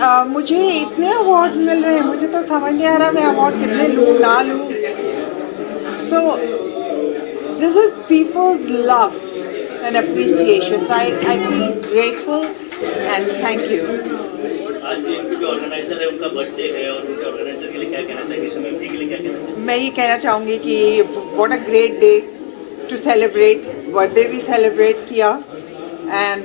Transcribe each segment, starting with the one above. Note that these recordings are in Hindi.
मुझे इतने अवार्ड्स मिल रहे हैं, मुझे तो समझ नहीं आ रहा मैं अवार्ड कितने लूँ ना लूँ. So this is peoples love and appreciation. I feel grateful and thank you. आज जो ऑर्गेनाइजर है उनका बर्थडे है और उनके ऑर्गेनाइजर के लिए क्या कहना चाहिए, शमीम जी के लिए क्या कहना चाहिए? मैं ये कहना चाहूँगी कि what a great day to celebrate. Birthday भी सेलिब्रेट किया and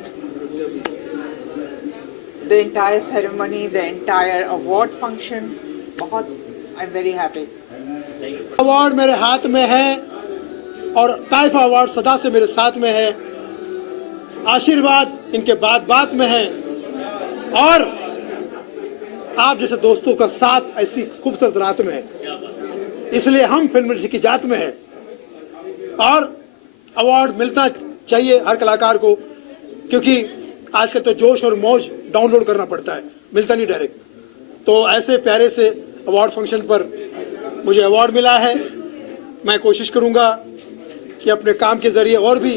the entire ceremony, the entire award function, बहुत I'm very happy. अवार्ड मेरे हाथ में है और ताइफा अवार्ड सदा से मेरे साथ में है. आशीर्वाद इनके बात में है और आप जैसे दोस्तों का साथ ऐसी खूबसूरत रात में है. इसलिए हम फिल्म इंडस्ट्री की जात में है और अवार्ड मिलना चाहिए हर कलाकार को, क्योंकि आजकल तो जोश और मौज डाउनलोड करना पड़ता है, मिलता नहीं डायरेक्ट. तो ऐसे प्यारे से अवार्ड फंक्शन पर मुझे अवार्ड मिला है. मैं कोशिश करूंगा कि अपने काम के ज़रिए और भी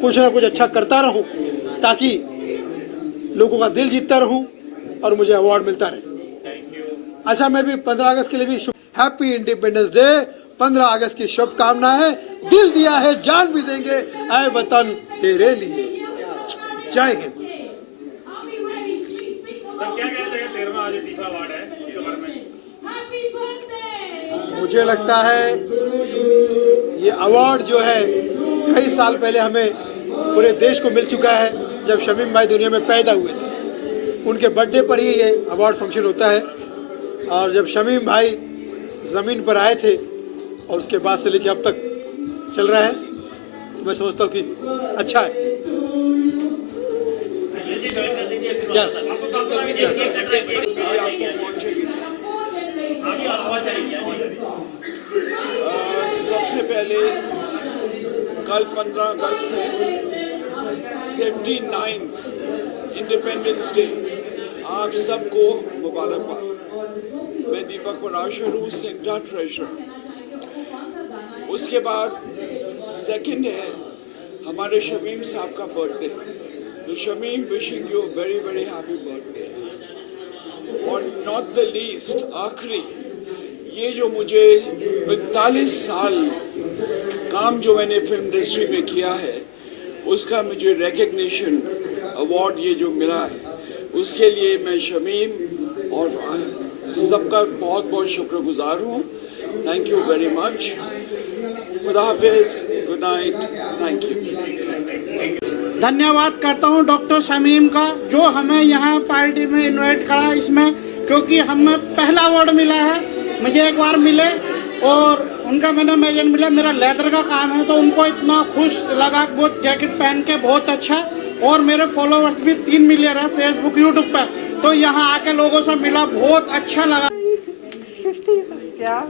कुछ ना कुछ अच्छा करता रहूं ताकि लोगों का दिल जीतता रहूं और मुझे अवार्ड मिलता रहे. अच्छा, मैं भी 15 अगस्त के लिए भी हैप्पी इंडिपेंडेंस डे. 15 अगस्त की शुभकामनाएं. दिल दिया है जान भी देंगे ऐ वतन तेरे लिए. जय हिंद. मुझे लगता है ये अवार्ड जो है कई साल पहले हमें पूरे देश को मिल चुका है. जब शमीम भाई दुनिया में पैदा हुए थे उनके बर्थडे पर ही ये अवार्ड फंक्शन होता है. और जब शमीम भाई ज़मीन पर आए थे और उसके बाद से लेकर अब तक चल रहा है, तो मैं समझता हूँ कि अच्छा है. यस. सबसे पहले कल 15 अगस्त है, 79th इंडिपेंडेंस डे. आप सबको मुबारकबाद. मैं दीपक पराशर हूँ, सेंटा ट्रेजरर. उसके बाद सेकंड है हमारे शमीम साहब का बर्थडे. तो Shamim, wishing you very very happy birthday. और नॉट द लीस्ट, आखिरी, ये जो मुझे 45 साल काम जो मैंने फिल्म इंडस्ट्री में किया है उसका मुझे रिकग्निशन अवार्ड ये जो मिला है, उसके लिए मैं शमीम और सबका बहुत बहुत शुक्रगुजार हूँ. Thank you very much. खुदा हाफिज, गुड नाइट, थैंक यू. धन्यवाद करता हूँ डॉक्टर शमीम का जो हमें यहाँ पार्टी में इनवाइट करा इसमें, क्योंकि हमें पहला अवार्ड मिला है. मुझे एक बार मिले और उनका मैंने मैगजीन मिला. मेरा लेदर का काम है तो उनको इतना खुश लगा, वो जैकेट पहन के बहुत अच्छा. और मेरे फॉलोवर्स भी 3 मिलियन है फेसबुक यूट्यूब पे. तो यहाँ आके लोगों से मिला, बहुत अच्छा लगा. 50 क्या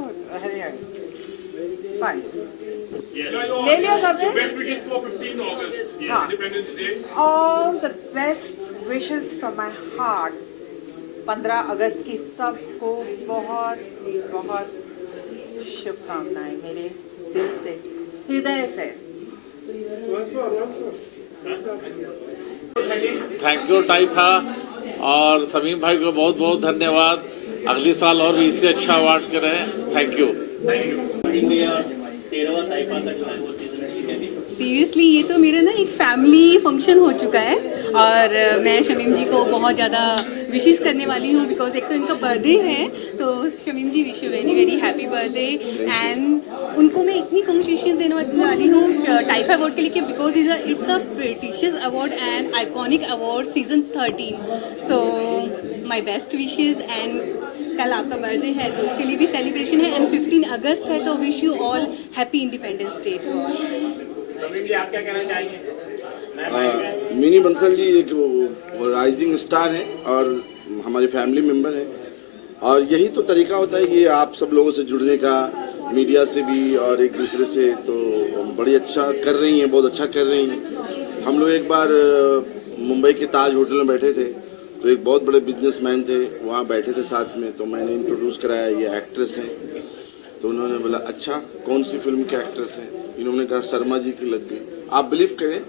फाइन ले लिया सबने. हाँ, all the best wishes from my heart. 15 अगस्त की सबको बहुत बहुत शुभकामनाएं मेरे दिल से, हृदय से. थैंक यू टाइफा और शमीम भाई को बहुत बहुत धन्यवाद. अगले साल और भी इससे अच्छा अवार्ड करें. Thank you. सीरियसली ये तो मेरा ना एक फैमिली फंक्शन हो चुका है और मैं शमीम जी को बहुत ज़्यादा विशेस करने वाली हूँ बिकॉज एक तो इनका बर्थडे है. तो Shamim ji wish you very very happy birthday. And उनको मैं इतनी कंग्रेचुलेशन देने वाली हूँ टाइफा अवार्ड के लिए because it's a prestigious award and iconic award season 13. So my best wishes. And कल आपका बर्थडे है तो उसके लिए भी सेलिब्रेशन है एंड 15 अगस्त है तो wish you all happy independence day. आप क्या कहना चाहेंगे? मिनी बंसल जी एक राइजिंग स्टार हैं और हमारी फैमिली मेम्बर हैं. और यही तो तरीका होता है ये आप सब लोगों से जुड़ने का, मीडिया से भी और एक दूसरे से. तो बड़ी अच्छा कर रही हैं, बहुत अच्छा कर रही हैं. हम लोग एक बार मुंबई के ताज होटल में बैठे थे तो एक बहुत बड़े बिजनेसमैन थे वहाँ बैठे थे साथ में. तो मैंने इंट्रोड्यूस कराया, ये एक्ट्रेस हैं. तो उन्होंने बोला अच्छा कौन सी फिल्म के एक्ट्रेस हैं. इन्होंने कहा शर्मा जी की लग गई. आप बिलीव करें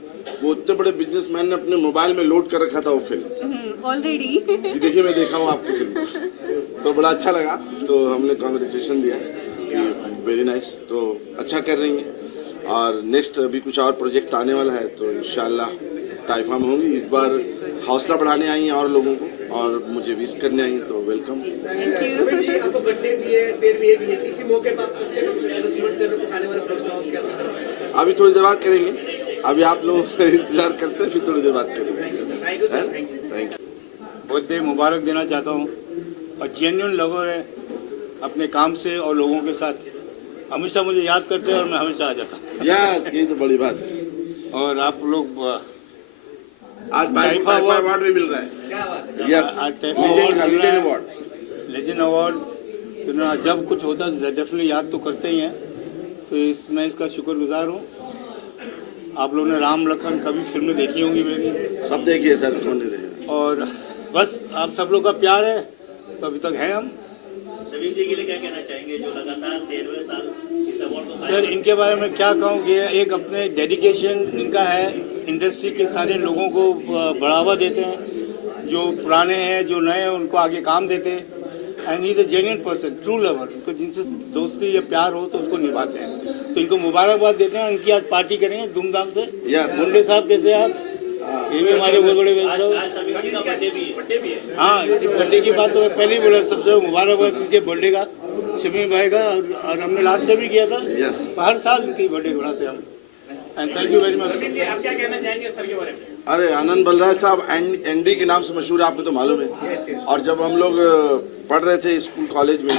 वो इतने बड़े बिजनेसमैन ने अपने मोबाइल में लोड कर रखा था वो फिल्म ऑलरेडी कि देखिए मैं देखा हूँ आपकी फिल्म, तो बड़ा अच्छा लगा। तो हमने कॉन्ग्रेचुलेशन दिया कि वेरी नाइस, तो अच्छा कर रही हैं। और नेक्स्ट अभी कुछ और प्रोजेक्ट आने वाला है, तो इंशाल्लाह टाइफा में होंगी। इस बार हौसला बढ़ाने आई हैं और लोगों को, और मुझे विश करने आई हैं, तो वेलकम। आपको बर्थडे भी है, पेड़ भी है, इसी मौके पर आप कुछ अनाउंसमेंट कर रहे हो, आने वाले प्रोग्राम क्या था? अभी थोड़ी देर बाद करेंगे, अभी आप लोग इंतजार करते हैं, फिर थोड़ी देर बाद करेंगे। Thank you. बर्थडे मुबारक देना चाहता हूँ, और जेन्युइन लवर है अपने काम से और लोगों के साथ, हमेशा मुझे याद करते हैं और मैं हमेशा आ जाता हूँ। यही तो बड़ी बात है। और आप लोग आज टाइफा अवार्ड भी मिल रहा है। Yes, legend award. Legend award तो ना, जब कुछ होता है डेफिनेटली याद तो करते ही हैं, तो मैं इसका शुक्रगुजार हूँ। आप लोगों ने राम लखन कभी फिल्में देखी होंगी मेरी, सब देखिए सर, कौन नहीं देखे। और बस आप सब लोग का प्यार है, तो अभी तक है हम। शमीम जी के लिए क्या कहना चाहेंगे जो लगातार 13वें साल इस अवार्ड को? सर इनके बारे में क्या कहूँ, ये एक अपने डेडिकेशन इनका है, इंडस्ट्री के सारे लोगों को बढ़ावा देते हैं, जो पुराने हैं जो नए हैं उनको आगे काम देते हैं। And he is a genuine person, true lover, उनको जिनसे दोस्ती या प्यार हो तो उसको निभाते हैं। तो इनको मुबारकबाद देते हैं। इनकी आज पार्टी करेंगे धूमधाम से। मुंडे साहब कैसे हैं आप? ये भी हमारे बहुत बड़े व्यवसाय। आज शमीम जी का बर्थडे भी है। हाँ, इसी बर्थडे की बात तो मैं पहले ही बोला, सबसे मुबारकबाद इनके बर्थडे का, शमीम भाई का, और हमने लास्ट से भी किया था। हर साल इनकी बर्थडे मनाते हैं हम। And thank you very much. आप क्या कहना चाहेंगे सर के बारे में? अरे आनंद बलराज साहब एनडी के नाम से मशहूर है, आपको तो मालूम है। और जब हम लोग पढ़ रहे थे स्कूल कॉलेज में,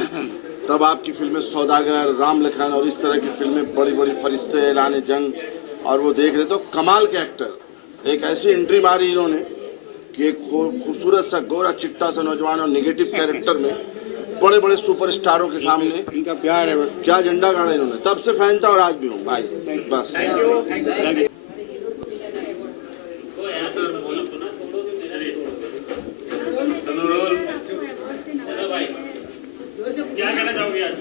तब आपकी फिल्में सौदागर, राम लखन और इस तरह की फिल्में, बड़ी बड़ी फरिश्ते, ऐलान जंग, और वो देख रहे तो कमाल के एक्टर। एक ऐसी एंट्री मारी इन्होंने कि एक खूबसूरत सा गोरा चिट्टा सा नौजवान और निगेटिव कैरेक्टर में बड़े बड़े सुपरस्टारों के सामने इनका प्यार है, बस क्या झंडा गाड़ा इन्होंने। तब से फैन था और आज भी हूँ भाई, बस। Thank you. क्या कहना चाहोगे आज?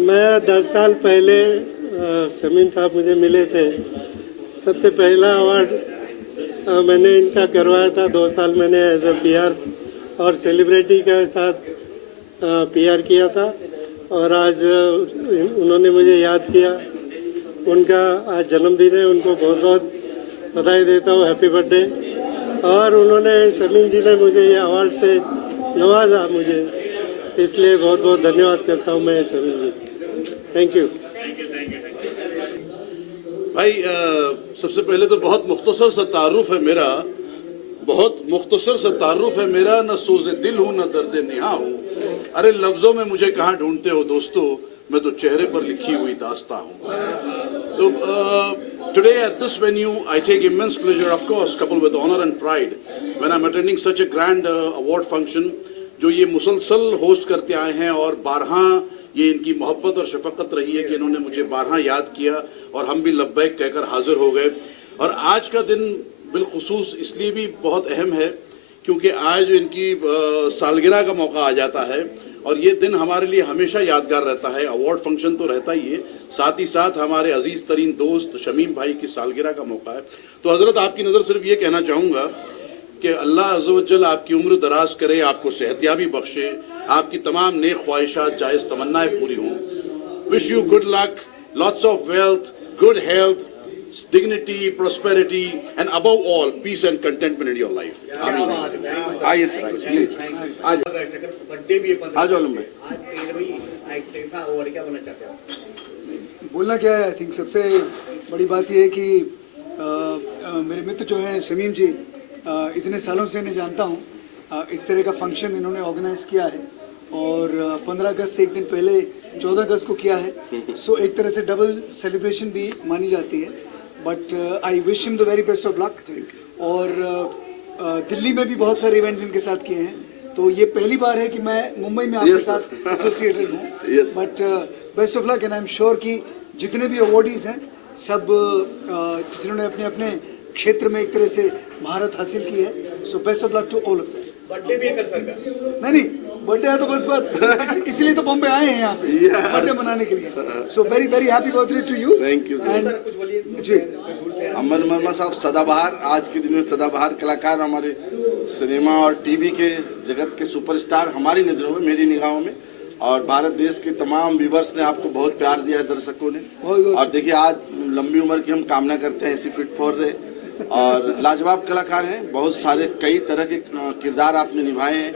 मैं 10 साल पहले शमीम साहब मुझे मिले थे। सबसे पहला अवार्ड मैंने इनका करवाया था। 2 साल मैंने एज ए पीआर और सेलिब्रिटी के साथ पीआर किया था, और आज उन्होंने मुझे याद किया। उनका आज जन्मदिन है, उनको बहुत बहुत बधाई देता हूँ, हैप्पी बर्थडे। और उन्होंने, शमीम जी ने मुझे ये अवार्ड से नवाजा मुझे, इसलिए बहुत बहुत धन्यवाद करता हूँ मैं शमीम जी। थैंक यू भाई। सबसे पहले तो बहुत मुख्तसर सा तारुफ है मेरा, बहुत मुख्तसर सा तारुफ है मेरा। न सोज़े दिल हूँ न दर्द निहा हूँ। अरे लफ्ज़ों में मुझे कहाँ ढूंढते हो दोस्तों, मैं तो चेहरे पर लिखी हुई दास्ता हूँ। तो today at this venue I take immense pleasure, of course, coupled with honor and pride, when I'm attending such a grand award function, जो ये मुसलसल होस्ट करते आए हैं। और 12 ये इनकी मोहब्बत और शफकत रही है कि इन्होंने मुझे 12 याद किया, और हम भी लब्बैक कहकर हाजिर हो गए। और आज का दिन बिलखुसूस इसलिए भी बहुत अहम है क्योंकि आज इनकी सालगिरह का मौका आ जाता है, और ये दिन हमारे लिए हमेशा यादगार रहता है। अवार्ड फंक्शन तो रहता ही है, साथ ही साथ हमारे अजीज़ तरीन दोस्त शमीम भाई की सालगिरह का मौका है। तो हज़रत आपकी नज़र सिर्फ ये कहना चाहूँगा कि अल्लाह अज़्ज़ व जल आपकी उम्र दराज करे, आपको सेहतियाबी बख्शे, आपकी तमाम नेक ख्वाहिशात जायज़ तमन्नाएं पूरी हों। Wish you good luck, lots of wealth, good health, dignity, prosperity, and above all, peace and contentment in your life. आइए सर, आइए प्लीज, बर्थडे भी है। आ जाओ आलम भाई। आज 13वीं टाइफा अवार्ड क्या बोलना चाहते हो? बोलना क्या है, आई थिंक सबसे बड़ी बात यह है कि मेरे मित्र जो हैं शमीम जी, इतने सालों से इन्हें जानता हूँ। इस तरह का फंक्शन इन्होंने ऑर्गेनाइज किया है, और 15 अगस्त से एक दिन पहले 14 अगस्त को किया है। सो एक तरह से डबल सेलिब्रेशन भी मानी जाती है। But I wish him the very best of luck. और दिल्ली में भी बहुत सारे इवेंट्स इनके साथ किए हैं, तो ये पहली बार है कि मैं मुंबई में आपके साथ एसोसिएटेड हूँ। But best of luck, and I am sure कि जितने भी अवार्डीज हैं सब जिन्होंने अपने अपने क्षेत्र में एक तरह से महारत हासिल की है, so best of luck to all of them. Birthday भी है कल सर का? नहीं, बर्थडे है तो बस बात, इसलिए तो बॉम्बे आए हैं यहाँ बर्थडे मनाने के लिए। So very very happy birthday to you. Thank you and ji Aman Verma साहब सदाबहार, आज के दिन में सदाबहार कलाकार, हमारे सिनेमा और टीवी के जगत के सुपरस्टार हमारी नज़रों में, मेरी निगाहों में, और भारत देश के तमाम व्यूवर्स ने आपको बहुत प्यार दिया है, दर्शकों ने। और देखिए आज लंबी उम्र की हम कामना करते हैं, ऐसी फिट फॉर रहे, और लाजवाब कलाकार हैं, बहुत सारे कई तरह के किरदार आपने निभाए हैं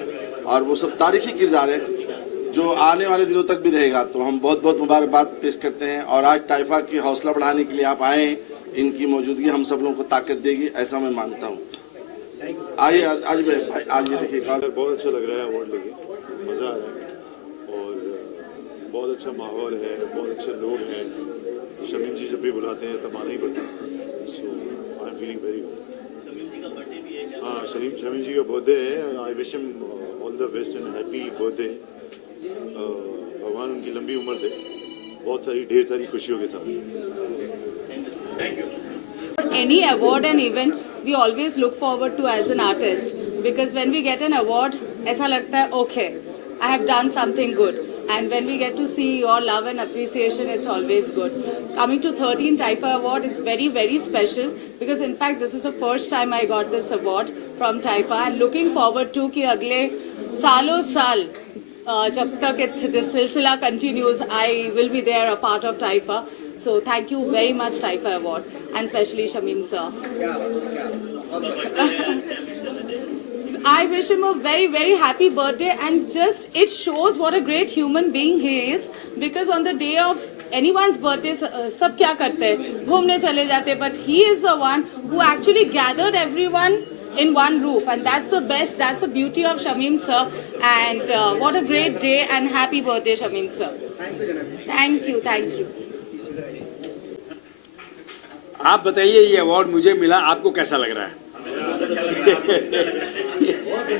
और वो सब तारीखी किरदार है जो आने वाले दिनों तक भी रहेगा। तो हम बहुत बहुत मुबारकबाद पेश करते हैं और आज टाइफा की हौसला बढ़ाने के लिए आप आए हैं, इनकी मौजूदगी हम सब लोगों को ताकत देगी, ऐसा मैं मानता हूँ। आइए आज भाई, आज ये देखिए बहुत अच्छा लग रहा है, अवार्ड लेके मज़ा आ रहा है और बहुत अच्छा माहौल है, बहुत अच्छे लोग हैं। शमीम जी जब भी बुलाते हैं तब आना ही पड़ता है, so I am feeling very good. हाँ, शमीम जी का बर्थडे है, I wish him all the best and happy birthday. भगवान उनकी लंबी उम्र दे, बहुत सारी ढेर सारी खुशियों के साथ। Thank you. Any award and event we always look forward to as an artist, because when we get an award ऐसा लगता है okay, I have done something good, and when we get to see your love and appreciation, it's always good. Coming to 13 Taifa Award is very very special, because in fact this is the first time I got this award from Taifa, and looking forward to कि अगले सालों साल जब तक this silsila continues, I will be there, a part of Taifa. So thank you very much Taifa Award, and especially Shamim sir. I wish him a very very happy birthday, and just it shows what a great human being he is, because on the day of anyone's birthday सब क्या करते हैं, घूमने चले जाते हैं, but he is the one who actually gathered everyone in one roof, and that's the best, that's the beauty of Shamim sir, and what a great day, and happy birthday Shamim sir. Thank you, thank you. आप बताइए, ये अवार्ड मुझे मिला, आपको कैसा लग रहा है?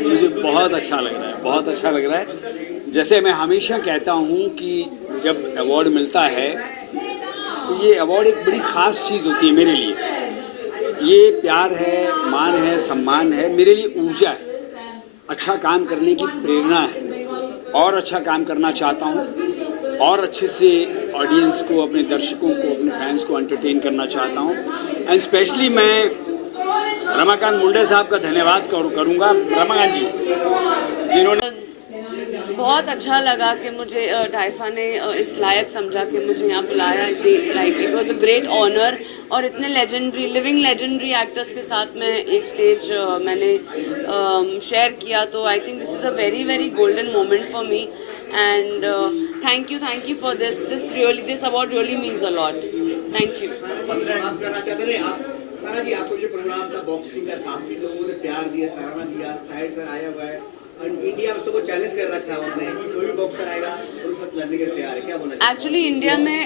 मुझे बहुत अच्छा लग रहा है, बहुत अच्छा लग रहा है। जैसे मैं हमेशा कहता हूँ कि जब अवार्ड मिलता है तो ये अवार्ड एक बड़ी ख़ास चीज़ होती है मेरे लिए। ये प्यार है, मान है, सम्मान है, मेरे लिए ऊर्जा है, अच्छा काम करने की प्रेरणा है, और अच्छा काम करना चाहता हूँ, और अच्छे से ऑडियंस को, अपने दर्शकों को, अपने फैंस को एंटरटेन करना चाहता हूँ। एंड स्पेशली मैं रमाकांत मुंडे साहब का धन्यवाद करूँगा, रमाकांत जी जिन्होंने बहुत अच्छा लगा कि मुझे टाइफा ने इस लायक समझा कि मुझे यहाँ बुलाया। Like it was a great honour, और इतने लेजेंडरी, लिविंग लेजेंडरी एक्टर्स के साथ मैं एक स्टेज मैंने शेयर किया, तो I think this is a very very golden moment for me, and thank you for this award really means a lot. Thank you. सारा जी, आपको जो प्रोग्राम था बॉक्सिंग का, काफी लोगों ने प्यार दिया, सराहना दिया, ताहिर सर आया हुआ है, और इंडिया में सबको चैलेंज कर रखा है उन्होंने कि कोई भी बॉक्सर आएगा और उस वक्त लड़ने के लिए तैयार है, क्या बोलना? एक्चुअली इंडिया में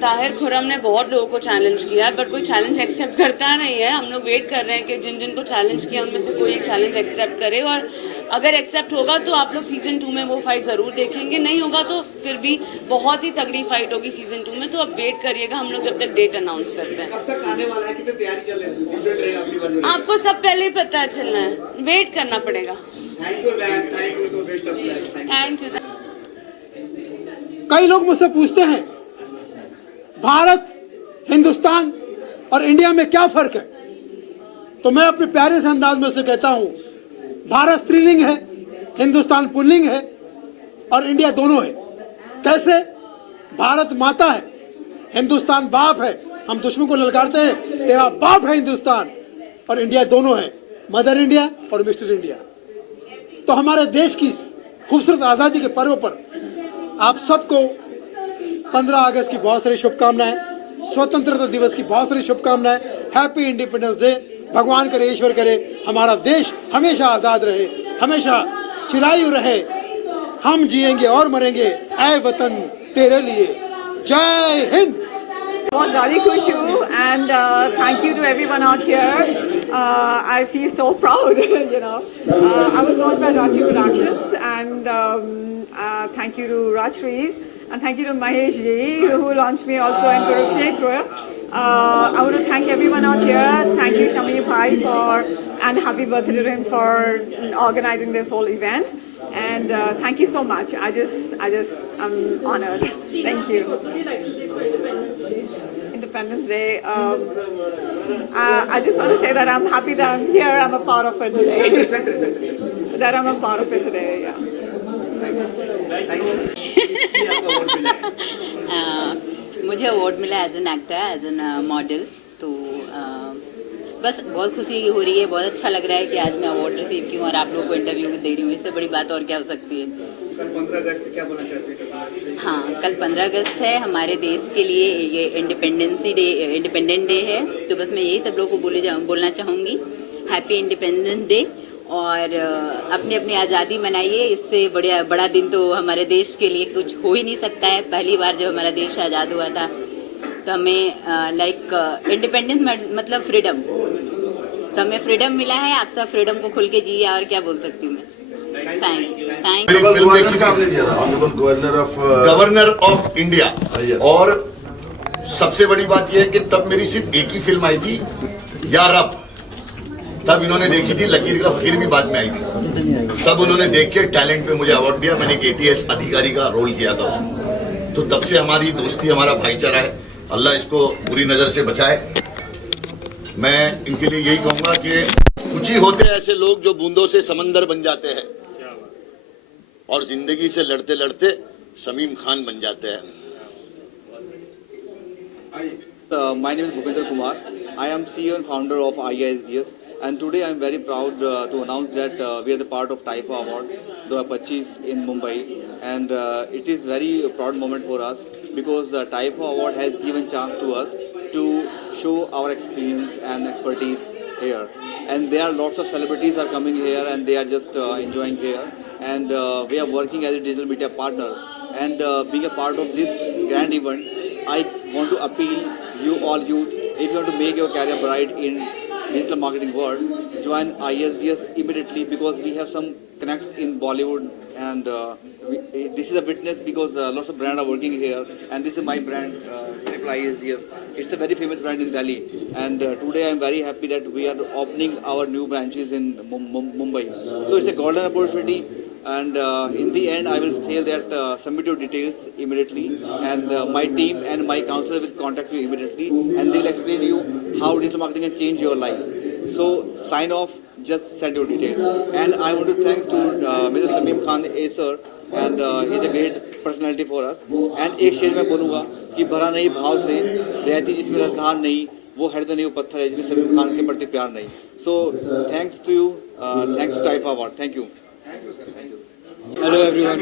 ताहिर खुर्रम ने बहुत लोगों को चैलेंज किया है, बट कोई चैलेंज एक्सेप्ट करता नहीं है। हम लोग वेट कर रहे हैं कि जिन जिन को चैलेंज किया उनमें से कोई एक चैलेंज एक्सेप्ट करे, और अगर एक्सेप्ट होगा तो आप लोग सीजन 2 में वो फाइट ज़रूर देखेंगे, नहीं होगा तो फिर भी बहुत ही तगड़ी फाइट होगी सीजन 2 में। तो अब वेट करिएगा, हम लोग जब तक डेट अनाउंस करते हैं। कब तक आने वाला है, कितनी तैयारी चल रही है? आपको सब पहले ही पता चलना है, वेट करना पड़ेगा। Thank you ma'am, thank you so best of luck. Thank you. कई लोग मुझसे पूछते हैं भारत, हिंदुस्तान और इंडिया में क्या फर्क है, तो मैं अपने प्यारे से अंदाज में से कहता हूं, भारत स्त्रीलिंग है, हिंदुस्तान पुल्लिंग है, और इंडिया दोनों है। कैसे? भारत माता है, हिंदुस्तान बाप है, हम दुश्मन को ललकारते हैं तेरा बाप है हिंदुस्तान, और इंडिया दोनों है, मदर इंडिया और मिस्टर इंडिया। तो हमारे देश की खूबसूरत आज़ादी के पर्व पर आप सबको 15 अगस्त की बहुत सारी शुभकामनाएं, स्वतंत्रता दिवस की बहुत सारी शुभकामनाएं, हैप्पी इंडिपेंडेंस डे। भगवान करे, ईश्वर करे, हमारा देश हमेशा आज़ाद रहे, हमेशा चिरायु रहे, हम जिएंगे और मरेंगे ऐ वतन तेरे लिए। जय हिंद। बहुत ज़्यादा खुश हूँ, and thank you to everyone out here. I feel so proud, you know. I was launched by Rajshri Productions, and thank you to Rajshri's, and thank you to Mahesh ji who launched me also in Kurukshetra. I want to thank everyone out here. Thank you Shamim bhai and happy birthday to him for organizing this whole event. And thank you so much. I'm honored. Thank you. Independence Day. I just want to say that I'm happy that I'm here. I'm a part of it today. That I'm a part of it today. Yeah. मुझे अवार्ड मिला as an actor, as an model, तो बस बहुत खुशी हो रही है, बहुत अच्छा लग रहा है कि आज मैं अवार्ड रिसीव की हूँ और आप लोगों को इंटरव्यू दे रही हूँ। इससे बड़ी बात और क्या हो सकती है। कल 15 अगस्त क्या बोलना चाहते हैं? हाँ, कल 15 अगस्त है, हमारे देश के लिए ये इंडिपेंडेंट डे है, तो बस मैं यही सब लोगों को बोलना चाहूँगी, हैप्पी इंडिपेंडेंस डे। और अपनी अपनी आज़ादी मनाइए, इससे बड़ा दिन तो हमारे देश के लिए कुछ हो ही नहीं सकता है। पहली बार जब हमारा देश आज़ाद हुआ था तो हमें इंडिपेंडेंस मतलब फ्रीडम, तो हमें फ्रीडम मिला है। आप सब फ्रीडम को खुल के जिए, और क्या बोल सकती हूँ मैं। Thank you. Governor of India. और सबसे बड़ी बात यह है कि तब मेरी सिर्फ एक ही फिल्म आई थी, या रब, तब इन्होंने देखी थी। लकीर का फकीर भी बाद में आई थी, तब उन्होंने देख के टैलेंट पे मुझे अवार्ड दिया। मैंने एक ATS अधिकारी का रोल किया था उसमें। तो तब से हमारी दोस्ती, हमारा भाईचारा है। अल्लाह इसको बुरी नजर से बचाए। मैं इनके लिए यही कहूंगा कि कुछ ही होते हैं ऐसे लोग जो बूंदों से समंदर बन जाते हैं और जिंदगी से लड़ते लड़ते शमीम खान बन जाते हैं। My name is Bhupinder Kumar. I am CEO and founder of IISDS, and today I am very proud to announce that we are the part of Taifa Award 2025 in Mumbai, and it is very proud moment for us because the Taifa Award has given chance to us to show our experience and expertise here. And there are lots of celebrities are coming here and they are just enjoying here, and we are working as a digital media partner, and being a part of this grand event, I want to appeal you all youth, if you want to make your career bright in digital marketing world, join ISDS immediately, because we have some connects in Bollywood, and this is a witness because lots of brands are working here, and this is my brand, Triple ISDS. It's a very famous brand in Delhi, and today I am very happy that we are opening our new branches in Mumbai. So it's a golden opportunity. And in the end, I will say that submit your details immediately, and my team and my counselor will contact you immediately, and they will explain you how digital marketing can change your life. So sign off, just send your details. And I want to thanks to Mr. Sameem Khan sir, and he's a great personality for us. And एक शेर में बोलूँगा कि भरा नहीं भाव से रहती जिसमें रसधार नहीं, वो हृदय नहीं वो पत्थर है जिसमें समीम खान के प्रति प्यार नहीं. So thanks to you, thanks to Taifa Award. Thank you. Hello everyone,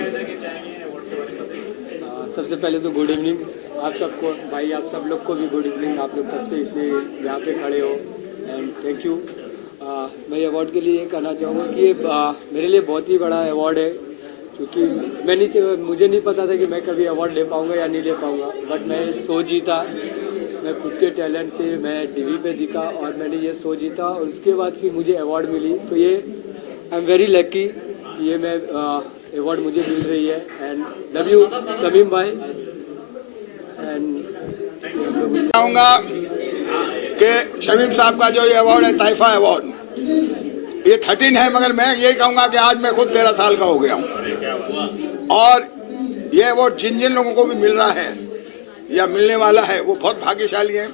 सबसे पहले तो गुड इवनिंग आप सबको, भाई आप सब लोग को भी गुड इवनिंग। आप लोग तब से इतने यहाँ पे खड़े हो, एंड थैंक यू। मैं अवार्ड के लिए ये कहना चाहूँगा कि ये मेरे लिए बहुत ही बड़ा अवार्ड है, क्योंकि मुझे नहीं पता था कि मैं कभी अवार्ड ले पाऊँगा या नहीं ले पाऊँगा, बट मैं शो जीता। मैं खुद के टैलेंट से मैं TV पे दिखा और मैंने ये शो जीता, और उसके बाद फिर मुझे अवार्ड मिली। तो ये आई एम वेरी लकी, ये मैं अवार्ड मुझे मिल रही है, एंड लव यू समीम भाई। एंड चाहूँगा कि शमीम साहब का जो ये अवार्ड है, ताइफा अवार्ड, ये 13 है, मगर मैं यही कहूँगा कि आज मैं खुद 13 साल का हो गया हूँ, और ये अवार्ड जिन जिन लोगों को भी मिल रहा है या मिलने वाला है वो बहुत भाग्यशाली है,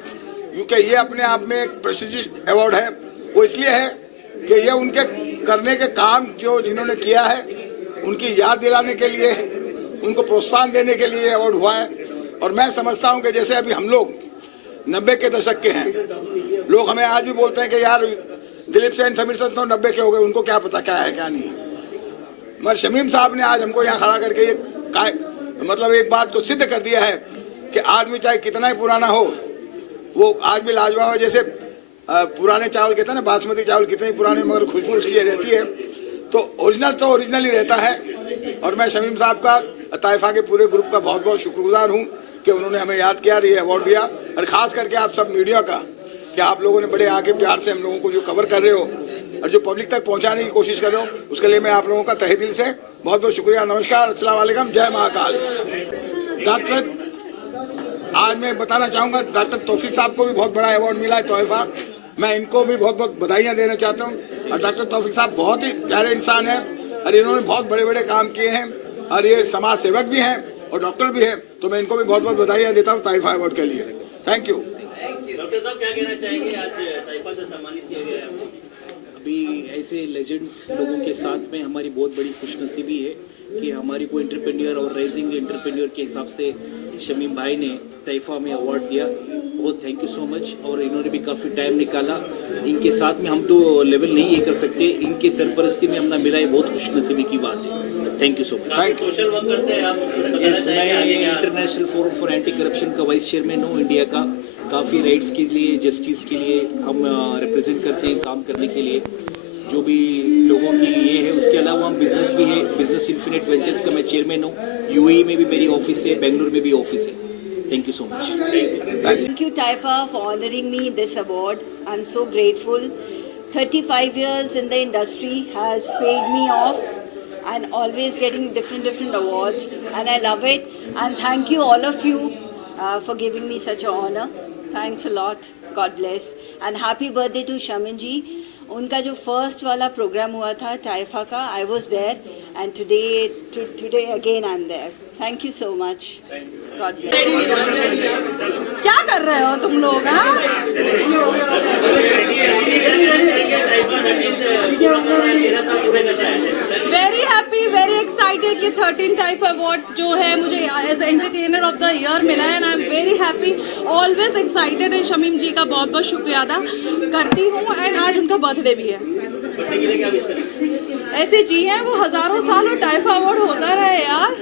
क्योंकि ये अपने आप में एक प्रेस्टीजियस अवार्ड है। वो इसलिए है कि ये उनके करने के काम जो जिन्होंने किया है उनकी याद दिलाने के लिए, उनको प्रोत्साहन देने के लिए अवार्ड हुआ है। और मैं समझता हूं कि जैसे अभी हम लोग 90 के दशक के हैं, लोग हमें आज भी बोलते हैं कि यार दिलीप सेन, समीर सेन तो 90 के हो गए, उनको क्या पता क्या है क्या नहीं है। मगर शमीम साहब ने आज हमको यहाँ खड़ा करके ये मतलब एक बात को सिद्ध कर दिया है कि आदमी चाहे कितना ही पुराना हो, वो आज भी लाजवाब है। जैसे पुराने चावल कहते हैं ना, बासमती चावल कितने ही पुराने मगर खुशबू उसकी रहती है, तो ओरिजिनल ही रहता है। और मैं शमीम साहब का, ताइफा के पूरे ग्रुप का बहुत बहुत शुक्रगुजार हूँ कि उन्होंने हमें याद किया, ये अवार्ड दिया। और ख़ास करके आप सब मीडिया का, कि आप लोगों ने बड़े आके प्यार से हम लोगों को जो कवर कर रहे हो और जो पब्लिक तक पहुँचाने की कोशिश कर रहे हो, उसके लिए मैं आप लोगों का तहे दिल से बहुत बहुत शुक्रिया। नमस्कार, अस्सलाम वालेकुम, जय महाकाल। डॉक्टर, आज मैं बताना चाहूँगा, डॉक्टर तौफीक साहब को भी बहुत बड़ा अवार्ड मिला है, तोहफा। मैं इनको भी बहुत बहुत बधाइयाँ देना चाहता हूँ। और डॉक्टर तौफीक साहब बहुत ही प्यारे इंसान हैं और इन्होंने बहुत बड़े बड़े काम किए हैं, और ये समाज सेवक भी हैं और डॉक्टर भी हैं, तो मैं इनको भी बहुत बहुत बधाइयाँ देता हूँ ताइफा अवार्ड के लिए। Thank you. डॉक्टर साहब क्या कहना चाहेंगे, आज टाइफा से सम्मानित किया गया है आपको? अभी ऐसे लेजेंड्स लोगों के साथ में हमारी बहुत बड़ी खुशनसीबी है कि हमारी को एंटरप्रेन्योर और राइजिंग एंटरप्रेन्योर के हिसाब से शमीम भाई ने तैफा में अवार्ड दिया। बहुत थैंक यू सो मच। और इन्होंने भी काफ़ी टाइम निकाला, इनके साथ में हम तो लेवल नहीं ये कर सकते, इनके सरपरस्ती में हमने मिला है, बहुत खुशनसीबी की बात है। Thank you so much. Social work करते हैं आप? यस, मैं international forum for anti corruption का वाइस चेयरमैन हूँ इंडिया का। काफ़ी राइट्स के लिए, जस्टिस के लिए हम रिप्रेजेंट करते हैं काम करने के लिए जो भी लोगों की ये है। उसके अलावा हम बिजनेस भी है, बिजनेस इन्फिनिट वेंचर्स का मैं चेयरमैन हूँ। यूएई में भी मेरी ऑफिस है, बेंगलुरु में भी ऑफिस है। Thank you so much. Thank you, Taifa, for honoring me this award. I'm so grateful. 35 years in the industry has paid me off, and always getting different awards, and I love it. And thank you all of you for giving me such an honor. Thanks a lot. God bless. And happy birthday to Shamin ji. उनका जो फर्स्ट वाला प्रोग्राम हुआ था टाइफा का, I was there, and today again I'm there. Thank you so much. God bless. क्या कर रहे हो तुम लोग? वेरी हैप्पी, वेरी एक्साइटेड कि 13 टाइप अवार्ड जो है मुझे as entertainer of the year मिला है, and I am very happy, always excited. And Shamim ji का बहुत बहुत शुक्रिया अदा करती हूँ। एंड आज उनका बर्थडे भी है। ऐसे जी हैं वो हजारों साल और टाइफा अवार्ड होता रहे यार।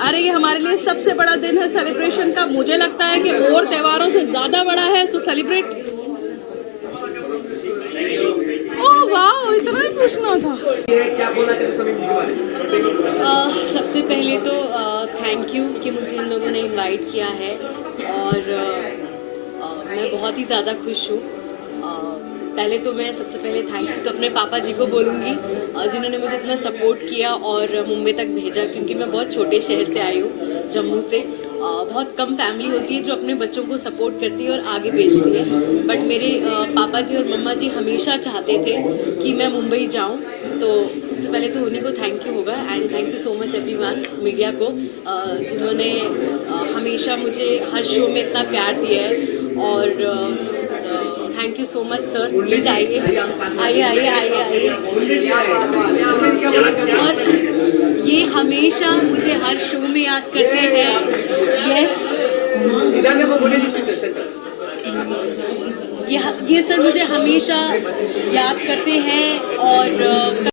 अरे ये हमारे लिए सबसे बड़ा दिन है सेलिब्रेशन का। मुझे लगता है कि और त्योहारों से ज्यादा बड़ा है, सो सेलिब्रेट। ओह वाह, इतना ही पूछना था। क्या बोलना चाहते समीम जी के बारे में? सबसे पहले तो थैंक यू कि मुझे इन लोगों ने इनवाइट किया है, और मैं बहुत ही ज़्यादा खुश हूँ। पहले तो मैं सबसे पहले थैंक यू तो अपने पापा जी को बोलूँगी, जिन्होंने मुझे इतना सपोर्ट किया और मुंबई तक भेजा, क्योंकि मैं बहुत छोटे शहर से आई हूँ, जम्मू से। बहुत कम फैमिली होती है जो अपने बच्चों को सपोर्ट करती है और आगे भेजती है, बट मेरे पापा जी और मम्मा जी हमेशा चाहते थे कि मैं मुंबई जाऊँ। तो सबसे पहले तो उन्हीं को थैंक यू होगा। And thank you so much everyone, media को, जिन्होंने हमेशा मुझे हर शो में इतना प्यार दिया है। और thank you so much sir, please आइए आइए आइए आइए आइए। और ये हमेशा मुझे हर शो में याद करते हैं। यस, ये सर मुझे हमेशा याद करते हैं। और